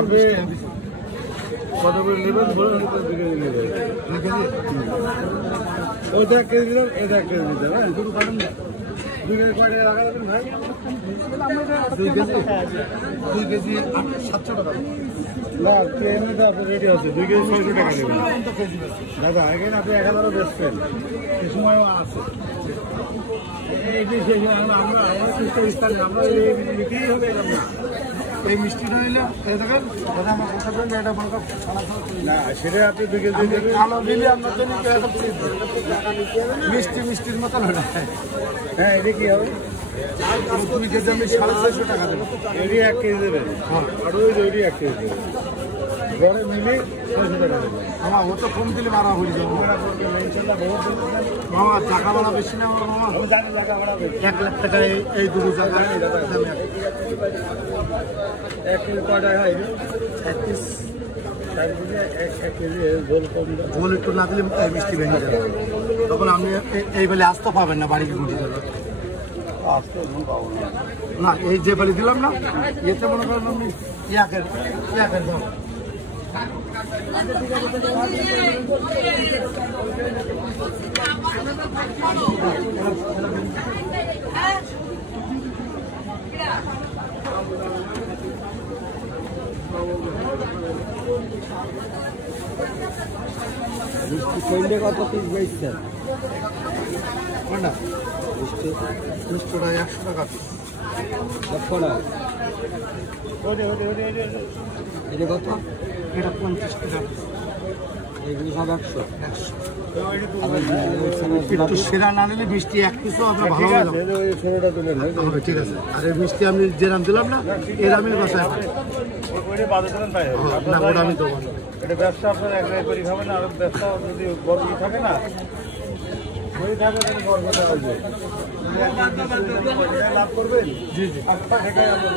আপনি কত করে নেবেন বলুন, 2 কেজি নেবেন। ওটা 1 কেজি দিলাম, এটা 1 কেজি দিতে হ্যাঁ, শুধু কাটুন না। 2 কেজি কয় টাকা রাখা যাবেন ভাই? 2 কেজি 700 টাকা। না, এমনিতে আপনি রেডি আছে, 2 কেজি 600 টাকা নেবেন। দাদা এখানে আপনি 1000 বেচছেন, সে সময়ও আছে। আমরা আমাদের স্থানে আমরা নিতেই হবে এরকম না। এই মিষ্টিটা নিলে এই দেখেন দাদা আমার কথা বলবেন, এটা বলবো না, সেটা আপনি 2 কেজি দেবেন। কালো দিলে আপনার জন্য মিষ্টির মতন হয়। হ্যাঁ, এটা কি হবে? 2 কেজি আমি 650 টাকা দেবো। এটি 1 কেজি দেবেন, আর ওই 1 কেজি দেবেন, গড়ে মিলে 600 টাকা দেবেন। আমার ও তো কম দিলে মারা হয়ে যাবো মামা। টাকা ভাড়া বেশি না মামা? 1 লাখ টাকা এই দুটো জায়গা। 1 কেজি কয় টাকা হয়? 1 পিস 1 কেজি ঝোল কম দেবেন। ঝোল একটু না দিলে এই মিষ্টি ভেঙে যাবে, তখন আপনি এই বেলে আসতে পাবেন না বাড়িতে গুটি দেবে আসতে পাবো না। না। এই যে বেলে দিলাম না, এতে মনে করেন আপনি ইয়াকের দাম। মিষ্টি কত পিস বেচছেন? কোনটা? মিষ্টিটা 100 টাকা পিস। এটা কত? এটা 50 টাকা পিস। এগুলি সব 100। একটু সেরা না নিলে মিষ্টি 1 পিসও আপনার ভালো হয়ে যাবে। ষোলোটা তুলেন হবে, ঠিক আছে। আর এই মিষ্টি আমি যেরাম দিলাম না, এরামই বসায় না, ওটা আমি দেবো না। এটা ব্যবসা আপনার এক জায়গায় করে খাবেন, আর ব্যবসা যদি বড় থাকে না, ওই থাকে গর্বটা আসবে, লাভ করবেন। জি। সেটাই আমরা